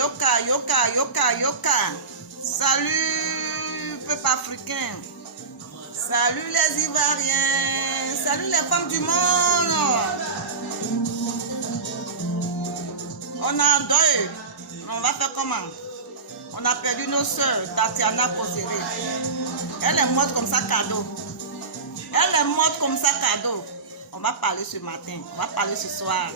yoka. Salut, peuple africain. Salut les Ivoiriens. Salut les femmes du monde. On a un deuil. On va faire comment? On a perdu nos soeurs, Tatiana Poséré. Elle est morte comme ça, cadeau. Elle est morte comme ça, cadeau. On va parler ce matin. On va parler ce soir.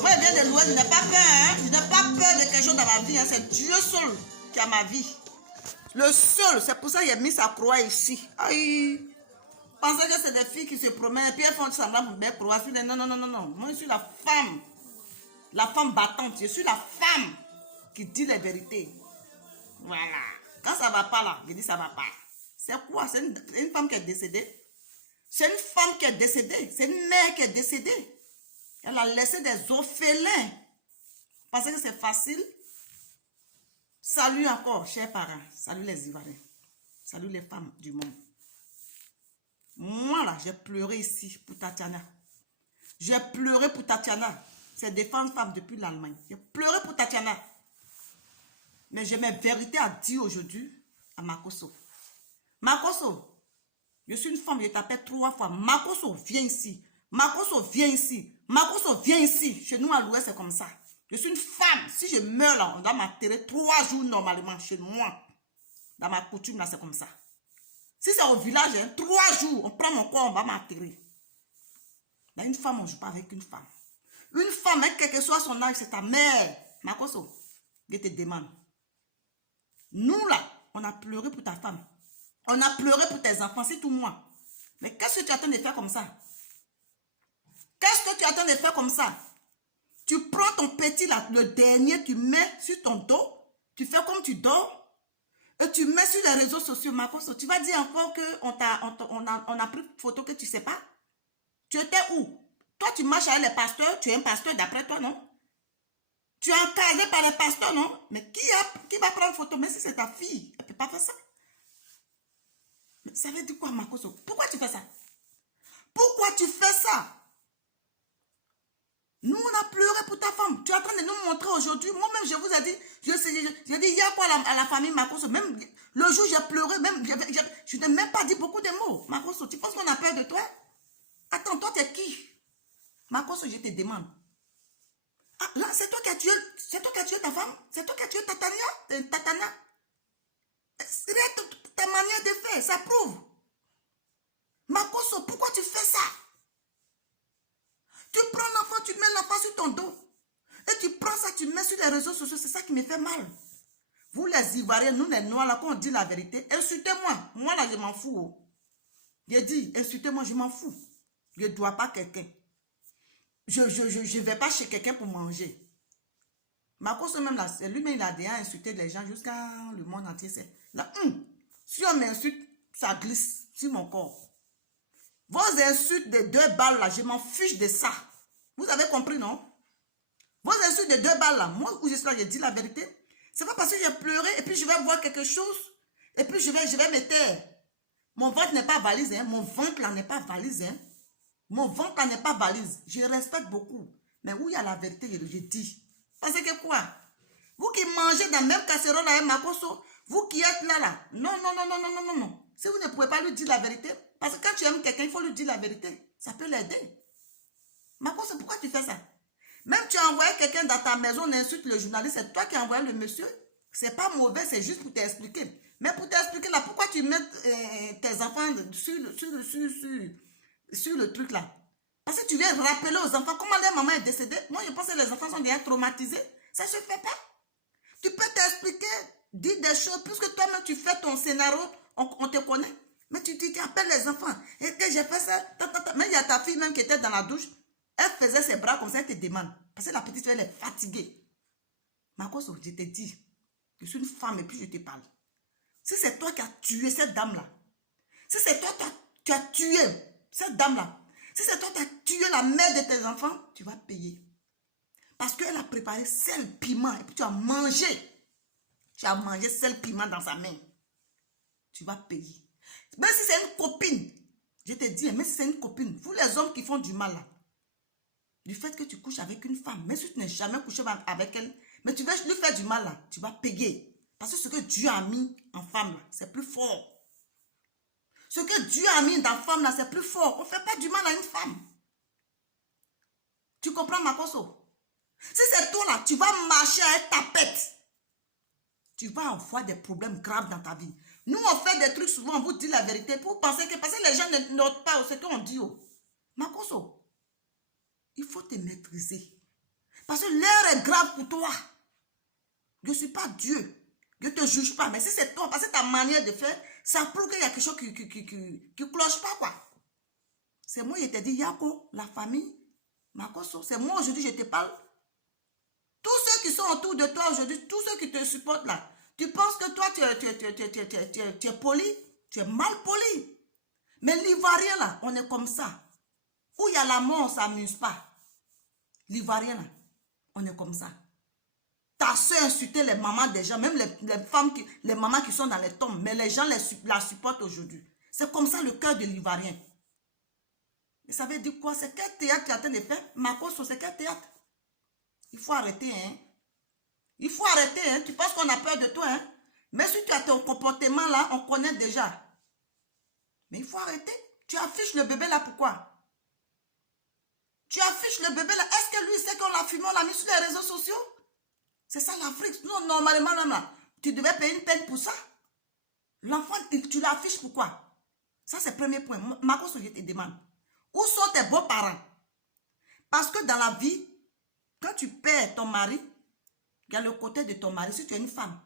Moi, je viens de loin, je n'ai pas peur. Hein? Je n'ai pas peur de quelque chose dans ma vie. Hein? C'est Dieu seul qui a ma vie. Le seul. C'est pour ça qu'il a mis sa croix ici. Aïe. Pensez que c'est des filles qui se promènent et puis elles font semblant pour mettre croix. Non, non, non, non, non. Moi, je suis la femme. La femme battante. Je suis la femme qui dit les vérités. Voilà. Quand ça ne va pas là, je dis ça ne va pas. C'est quoi? C'est une femme qui est décédée. C'est une femme qui est décédée. C'est une mère qui est décédée. Elle a laissé des orphelins. Vous pensez que c'est facile? Salut encore, chers parents. Salut les Ivoiriens. Salut les femmes du monde. Moi là, j'ai pleuré ici pour Tatiana. J'ai pleuré pour Tatiana. C'est défendre femmes depuis l'Allemagne. J'ai pleuré pour Tatiana. Mais j'ai mes vérités à dire aujourd'hui à Makoso. Makoso, je suis une femme, je t'appelle 3 fois. Makoso, viens ici. Makoso, viens ici. Makoso, viens ici. Chez nous, à l'ouest, c'est comme ça. Je suis une femme. Si je meurs là, on doit m'enterrer 3 jours normalement chez moi. Dans ma coutume, là, c'est comme ça. Si c'est au village, hein, 3 jours, on prend mon corps, on va m'enterrer. Là, une femme, on ne joue pas avec une femme. Une femme, hein, quel que soit son âge, c'est ta mère. Makoso, je te demande. Nous, là, on a pleuré pour ta femme. On a pleuré pour tes enfants, c'est tout moi. Mais qu'est-ce que tu attends de faire comme ça? Qu'est-ce que tu attends de faire comme ça? Tu prends ton petit, là, le dernier, tu mets sur ton dos, tu fais comme tu dors, et tu mets sur les réseaux sociaux, Makoso. Tu vas dire encore qu'on a pris photo que tu ne sais pas? Tu étais où? Toi, tu marches avec les pasteurs, tu es un pasteur d'après toi, non? Tu es encadré par les pasteurs, non? Mais qui va prendre photo? Mais si c'est ta fille, elle ne peut pas faire ça. Mais ça veut dire quoi, Makoso? Pourquoi tu fais ça? Pourquoi tu fais ça? Nous, on a pleuré pour ta femme. Tu es en train de nous montrer aujourd'hui. Moi-même, je vous ai dit, je dis, il y a quoi à la famille Makoso? Même le jour, j'ai pleuré, même, je n'ai même pas dit beaucoup de mots. Makoso, tu penses qu'on a peur de toi? Attends, toi, t'es qui? Makoso, je te demande. Ah, là, c'est toi qui as tué ta femme? C'est toi qui as tué Tatana? C'est ta manière de faire, ça prouve. Makoso, pourquoi tu fais ça? Tu prends l'enfant, tu mets l'enfant sur ton dos. Et tu prends ça, tu mets sur les réseaux sociaux. C'est ça qui me fait mal. Vous les Ivoiriens, nous les Noirs, là, quand on dit la vérité, insultez-moi. Moi, là, je m'en fous. Oh. Je dis, insultez-moi, je m'en fous. Je ne dois pas quelqu'un. Je ne vais pas chez quelqu'un pour manger. Makoso même là, c'est lui-même, il a déjà insulté les gens jusqu'à le monde entier. Là, si on m'insulte, ça glisse sur mon corps. Vos insultes de 2 balles là, je m'en fiche de ça. Vous avez compris, non? Vos insultes de 2 balles là, moi où je suis là, je dis la vérité. C'est pas parce que j'ai pleuré et puis je vais voir quelque chose et puis je vais me taire. Mon ventre n'est pas valise, hein? Mon ventre là n'est pas valise, hein? Mon ventre là n'est pas valise. Je respecte beaucoup. Mais où il y a la vérité, je dis. Parce que quoi? Vous qui mangez dans la même casserole avec Makoso, vous qui êtes là. Non, non, non, non, non, non, non, non. Si vous ne pouvez pas lui dire la vérité, parce que quand tu aimes quelqu'un, il faut lui dire la vérité. Ça peut l'aider. Makoso, pourquoi tu fais ça? Même tu as envoyé quelqu'un dans ta maison, on insulte le journaliste, c'est toi qui as envoyé le monsieur. C'est pas mauvais, c'est juste pour t'expliquer. Mais pour t'expliquer là, pourquoi tu mets tes enfants sur le truc là? Parce que tu viens rappeler aux enfants comment leur maman est décédée. Moi, je pense que les enfants sont déjà traumatisés. Ça se fait pas. Tu peux t'expliquer, dire des choses, puisque toi-même tu fais ton scénario, on te connaît. Mais tu appelles les enfants. Et que j'ai fait ça. Même il y a ta fille même qui était dans la douche. Elle faisait ses bras comme ça, elle te demande. Parce que la petite, elle est fatiguée. Makoso, je te dis, je suis une femme et puis je te parle. Si c'est toi qui as tué cette dame-là, si c'est toi qui as tué cette dame-là, si c'est toi qui as tué la mère de tes enfants, tu vas payer. Parce qu'elle a préparé sel, piment, et puis tu as mangé. Tu as mangé sel, piment dans sa main. Tu vas payer. Même si c'est une copine, je te dis, même si c'est une copine, vous les hommes qui font du mal là, du fait que tu couches avec une femme, même si tu n'es jamais couché avec elle, Mais tu veux lui faire du mal, là, tu vas payer. Parce que ce que Dieu a mis en femme, c'est plus fort. Ce que Dieu a mis dans la femme, là, c'est plus fort. On ne fait pas du mal à une femme. Tu comprends, Makoso? Si c'est toi, là, tu vas marcher avec ta pète. Tu vas avoir des problèmes graves dans ta vie. Nous, on fait des trucs souvent, on vous dit la vérité. Pour penser que, parce que les gens ne notent pas ce qu'on dit. Oh. Makoso, il faut te maîtriser. Parce que l'heure est grave pour toi. Je ne suis pas Dieu. Je ne te juge pas. Mais si c'est toi, parce que ta manière de faire, ça prouve qu'il y a quelque chose qui cloche pas, quoi. C'est moi, je t'ai dit, Yako, la famille, Makoso, c'est moi aujourd'hui, je te parle. Tous ceux qui sont autour de toi aujourd'hui, tous ceux qui te supportent là, tu penses que toi, tu es poli, tu es mal poli. Mais l'Ivoirien là, on est comme ça. Où il y a la mort, on ne s'amuse pas. L'Ivoirien là, on est comme ça. Ta soeur insultait les mamans des gens, même les femmes, les mamans qui sont dans les tombes, mais les gens la supportent aujourd'hui. C'est comme ça le cœur de l'Ivoirien. Et ça veut dire quoi? C'est quel théâtre tu es en train de faire? Makoso, c'est quel théâtre? Il faut arrêter, hein. Il faut arrêter, hein. Tu penses qu'on a peur de toi, hein. Mais si tu as ton comportement là, on connaît déjà. Mais il faut arrêter. Tu affiches le bébé là, pourquoi? Tu affiches le bébé là. Est-ce que lui sait qu'on l'a fumé, on l'a mis sur les réseaux sociaux? C'est ça l'Afrique. Nous, normalement, même là, tu devais payer une peine pour ça. L'enfant, tu l'affiches pourquoi? Ça, c'est le premier point. Makoso, je te demande. Où sont tes beaux-parents? Parce que dans la vie, quand tu perds ton mari, il y a le côté de ton mari, si tu es une femme.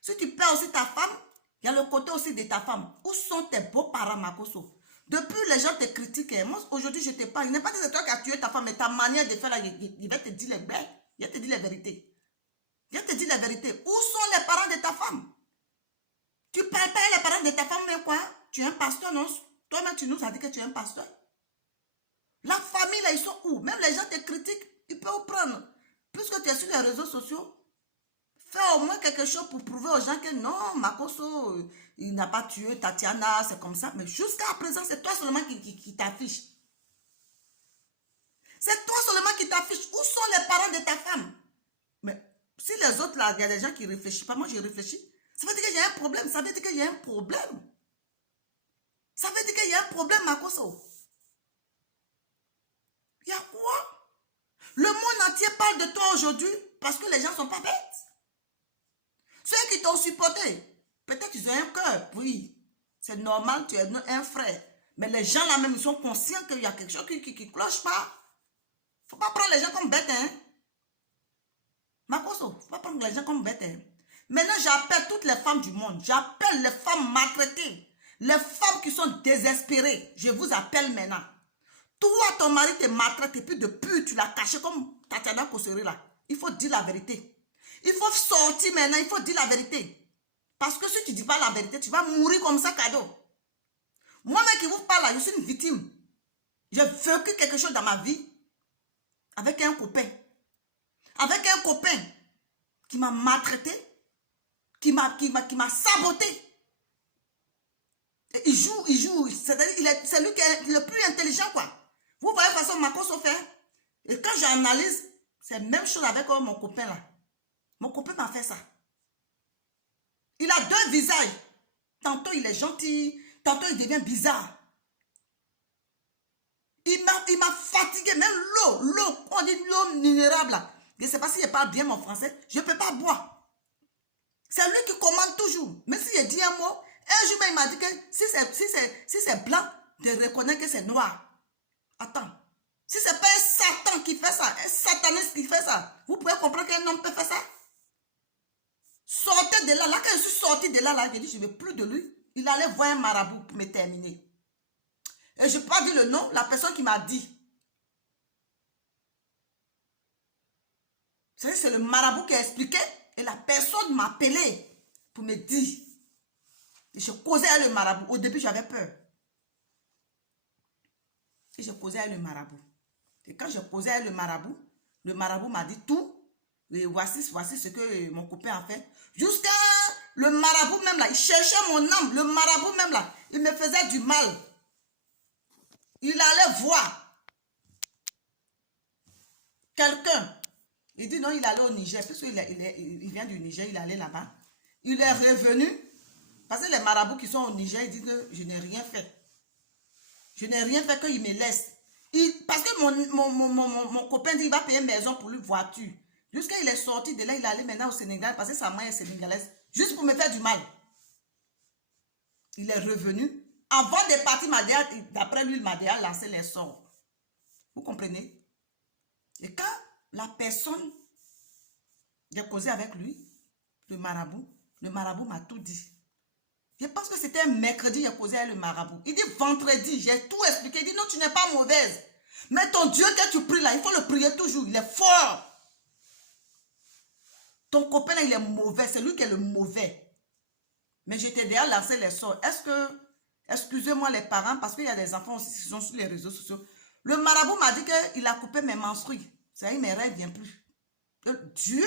Si tu perds aussi ta femme, il y a le côté aussi de ta femme. Où sont tes beaux-parents, Makoso? Depuis, les gens te critiquent. Moi, aujourd'hui, je te parle. Il n'est pas que c'est toi qui as tué ta femme, mais ta manière de faire là, il va te dire les bêtes. Il va te dire la vérité. Il va te dire la vérité. Où sont les parents de ta femme? Tu ne parles pas les parents de ta femme, mais quoi? Tu es un pasteur, non? Toi-même, tu nous as dit que tu es un pasteur. La famille, là, ils sont où? Même les gens te critiquent, ils peuvent prendre. Puisque tu es sur les réseaux sociaux, fais au moins quelque chose pour prouver aux gens que non, Makoso, il n'a pas tué Tatiana, c'est comme ça. Mais jusqu'à présent, c'est toi seulement qui t'affiche. C'est toi seulement qui t'affiche. Où sont les parents de ta femme? Mais si les autres, là, il y a des gens qui ne réfléchissent pas, moi, je réfléchis. Ça veut dire qu'il y a un problème. Ça veut dire qu'il y a un problème. Ça veut dire qu'il y a un problème, Makoso. Il y a quoi? Le monde entier parle de toi aujourd'hui parce que les gens ne sont pas bêtes. Ceux qui t'ont supporté, peut-être qu'ils ont un cœur, oui. C'est normal, tu es un frère. Mais les gens là même, ils sont conscients qu'il y a quelque chose qui ne cloche pas. Il ne faut pas prendre les gens comme bêtes, hein. Makoso, il ne faut pas prendre les gens comme bêtes, hein. Maintenant, j'appelle toutes les femmes du monde. J'appelle les femmes maltraitées. Les femmes qui sont désespérées. Je vous appelle maintenant. Toi, ton mari te maltraite et puis depuis, tu l'as caché comme Tatiana Koseri là. Il faut dire la vérité. Il faut sortir maintenant, il faut dire la vérité. Parce que si tu ne dis pas la vérité, tu vas mourir comme ça, cadeau. Moi-même qui vous parle là, je suis une victime. J'ai vécu quelque chose dans ma vie avec un copain. Avec un copain qui m'a maltraité, qui m'a saboté. Et il joue, c'est lui qui est le plus intelligent, quoi. Vous voyez la façon Makoso fait. Et quand j'analyse, c'est la même chose avec mon copain là. Mon copain m'a fait ça. Il a deux visages. Tantôt il est gentil, tantôt il devient bizarre. Il m'a fatigué, même l'eau, on dit l'eau minérable là. Je ne sais pas si je parle bien mon français, je ne peux pas boire. C'est lui qui commande toujours. Mais si je dis un mot, un jour il m'a dit que si c'est blanc, de reconnaître que c'est noir. Attends. Si ce n'est pas un Satan qui fait ça, un sataniste qui fait ça, vous pouvez comprendre qu'un homme peut faire ça? Sortez de là. Là, quand je suis sorti de là, j'ai dit, je ne veux plus de lui. Il allait voir un marabout pour me terminer. Et je ne peux pas dire le nom, la personne qui m'a dit. C'est le marabout qui a expliqué et la personne m'a appelé pour me dire. Et je causais avec le marabout. Au début, j'avais peur. Et je causais avec le marabout. Et quand je causais avec le marabout m'a dit tout. Et voici ce que mon copain a fait. Jusqu'à le marabout même là, il cherchait mon âme. Le marabout même là, il me faisait du mal. Il allait voir quelqu'un Il dit non, il allait au Niger, puisqu'il il vient du Niger, il allait là-bas. Il est revenu, parce que les marabouts qui sont au Niger, ils disent que je n'ai rien fait. Je n'ai rien fait qu'il me laisse. Parce que mon copain dit qu'il va payer une maison pour lui, voiture. Jusqu'à il est sorti de là, il allait maintenant au Sénégal, parce que sa mère est sénégalaise, juste pour me faire du mal. Il est revenu. Avant de partir, d'après lui, il m'a déjà lancé les sorts. Vous comprenez? Et quand la personne, j'ai causé avec lui, le marabout m'a tout dit. Je pense que c'était un mercredi, j'ai causé avec le marabout. Il dit vendredi, j'ai tout expliqué. Il dit non, tu n'es pas mauvaise. Mais ton Dieu que tu pries là, il faut le prier toujours. Il est fort. Ton copain là, il est mauvais. C'est lui qui est le mauvais. Mais j'étais déjà lancé les sorts. Est-ce que, excusez-moi les parents, parce qu'il y a des enfants aussi qui sont sur les réseaux sociaux. Le marabout m'a dit qu'il a coupé mes menstrues. Ça y est, mes règles ne viennent plus. Dieu,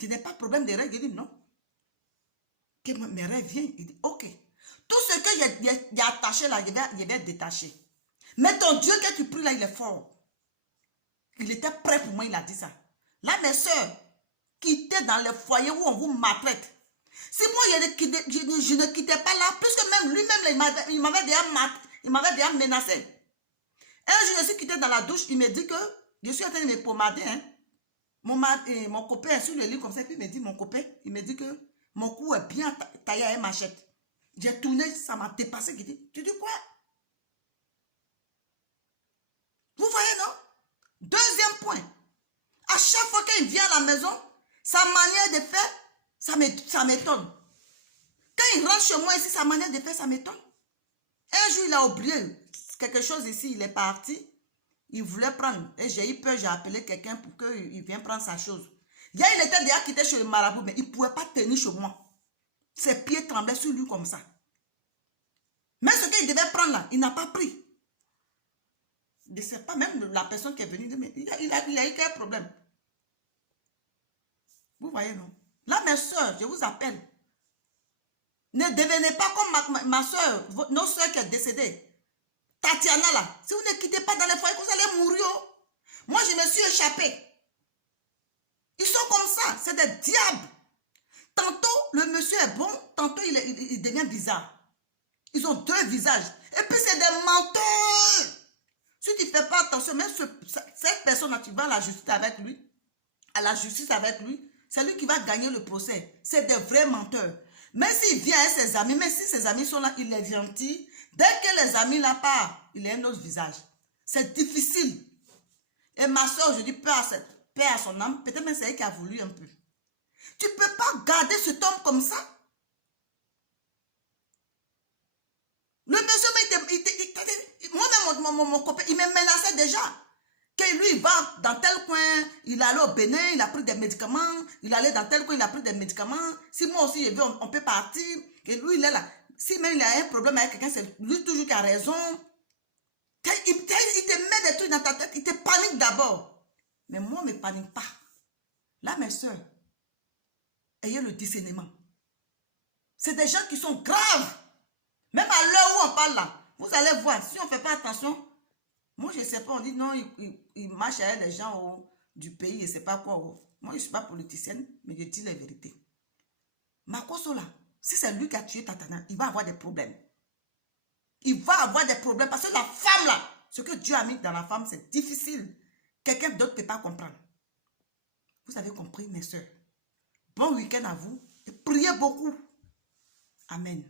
qui n'est pas problème des règles, il dit non. Que mes rêves viennent. Il dit ok. Tout ce que j'ai attaché là, je vais détacher. Mais ton Dieu que tu pries là, il est fort. Il était prêt pour moi, il a dit ça. Là, mes soeurs, qui étaient dans le foyer où on vous maltraite. Si moi, je ne quittais pas là, puisque même lui-même, il m'avait déjà menacé. Un jour, je suis quitté dans la douche, il me dit que je suis en train de me pommader. Hein. Mon copain est sur le lit comme ça, puis il me dit, mon copain, il me dit que mon cou est bien taillé à une machette. J'ai tourné, ça m'a dépassé. Tu dis quoi? Vous voyez, non? Deuxième point. À chaque fois qu'il vient à la maison, sa manière de faire, ça m'étonne. Quand il rentre chez moi ici, sa manière de faire, ça m'étonne. Un jour, il a oublié quelque chose ici, il est parti. Il voulait prendre. Et j'ai eu peur, j'ai appelé quelqu'un pour qu'il vienne prendre sa chose. Hier, il était déjà quitté chez le marabout, mais il ne pouvait pas tenir chez moi. Ses pieds tremblaient sur lui comme ça. Mais ce qu'il devait prendre là, il n'a pas pris. Je ne sais pas, même la personne qui est venue, il a eu quel problème? Vous voyez, non? Là, mes soeurs, je vous appelle. Ne devenez pas comme ma soeur, nos soeurs qui est décédée. Tatiana là. Si vous ne quittez pas dans les foyers, vous allez mourir. Moi, je me suis échappée. Ils sont comme ça. C'est des diables. Tantôt, le monsieur est bon. Tantôt, il devient bizarre. Ils ont deux visages. Et puis, c'est des menteurs. Si tu ne fais pas attention, même cette personne-là, tu vas à la justice avec lui. À la justice avec lui. C'est lui qui va gagner le procès. C'est des vrais menteurs. Même s'il vient avec ses amis, même si ses amis sont là, il est gentil. Dès que les amis là partent, il a un autre visage. C'est difficile. Et ma soeur, aujourd'hui, paix à son âme, peut-être même c'est elle qui a voulu un peu. Tu ne peux pas garder cet homme comme ça. Le monsieur, moi-même, mon copain, il me menaçait déjà. Que lui, il va dans tel coin, il allait au Bénin, il a pris des médicaments, il allait dans tel coin, il a pris des médicaments. Si moi aussi, je veux, on peut partir. Et lui, il est là. Si même il a un problème avec quelqu'un, c'est lui toujours qui a raison. Il te met des trucs dans ta tête, il te panique d'abord. Mais moi, je ne me panique pas. Là, mes soeurs, ayez le discernement. C'est des gens qui sont graves. Même à l'heure où on parle là, vous allez voir, si on ne fait pas attention, moi, je ne sais pas, on dit non, il marche avec les gens du pays, je ne sais pas quoi. Moi, je ne suis pas politicienne, mais je dis la vérité. Makoso là, si c'est lui qui a tué Tatana, il va avoir des problèmes. Il va avoir des problèmes parce que la femme là, ce que Dieu a mis dans la femme, c'est difficile. Quelqu'un d'autre ne peut pas comprendre. Vous avez compris, mes soeurs. Bon week-end à vous et priez beaucoup. Amen.